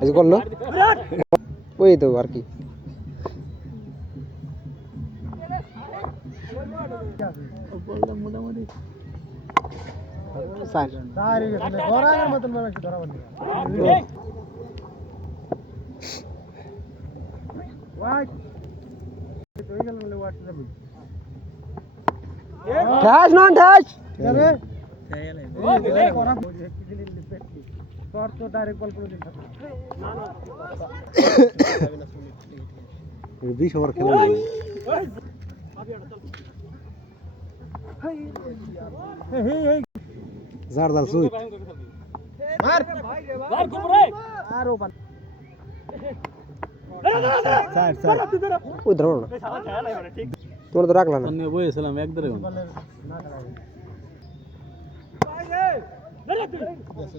আজ করলো ওই তো আর কি মোটামুটি বিশ ওভার খেলা জার জার সুইট মার মার কুমরে আরো পান স্যার স্যার ওই ধরো না তোর তো রাখলা না আমি বইছিলাম এক ধরে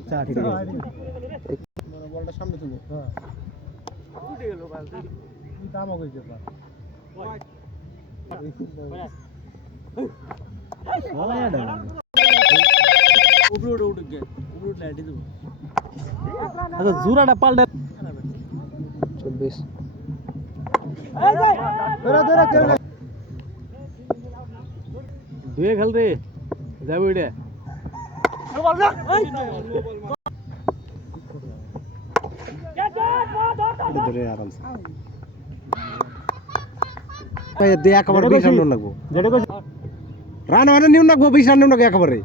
চা ঠিক আছে বলটা সামনে তুলো হ্যাঁ উঠে গেল বল তুই দামও কইছে পা উপরে উঠে গে উপরে লাইটে দেব আচ্ছা জুরাটা পাল্টে 24 এই যাই ধরে ধরে কেউ দুয়ে খেল রে যাবে ওইটা বল না ধরে আরামসে ভাই দে একবার 20 রান লাগবো যেটা কই রান মানে নিউ লাগবো 20 রান নিউ লাগে একবারে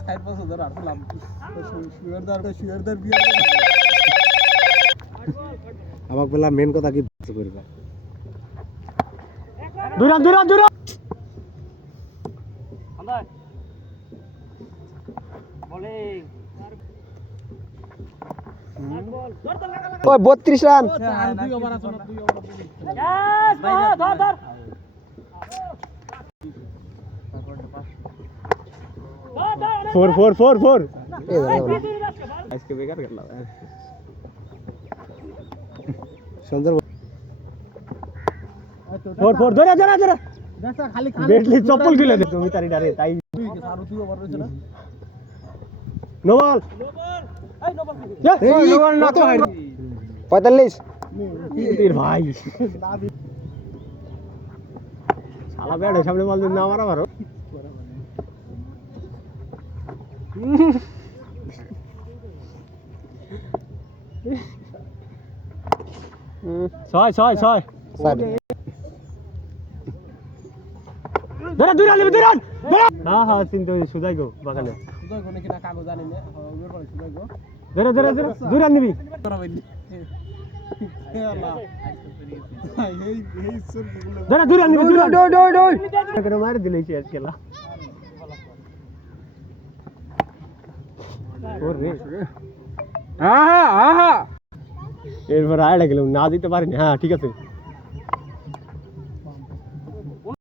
সাইড পাস ধরে আটলাম শুয়ারদার বিয়ার আমাক বলা মেন কথা কি করবা দূরা দূরা দূরা আমরা বলে ওই 32 রান দুই ওভার আছে না দুই ওভার ধর ধর ফোর আজকে বেকার করলাম সুন্দর ফোর ধরে ধরে ধরে দেখা খালি বেটলি চপ্পল খুলে দে তুমি তারি ডারে তাই আরো দুই ওভার রয়েছে না নো বল এই বল না তো 45 তীর ভাই শালা ব্যাটে সামনে বল দিন না মারা মারো ছয় ছয় ছয় ধরে দুই রান নেবে দুই রান হ্যাঁ হ্যাঁ চিন্তা সুজাই গো বাগানে সুজাই গো নাকি না কাগজ জানি না ওর পরে সুজাই গো ধরে ধরে ধরে দুই রান নিবি ধরে দুই রান নিবি করে মার দিলেই শেষ খেলা ওরে আহা আহা এরপর আড়া গেলাম না দিতে পারিনি হ্যাঁ ঠিক আছে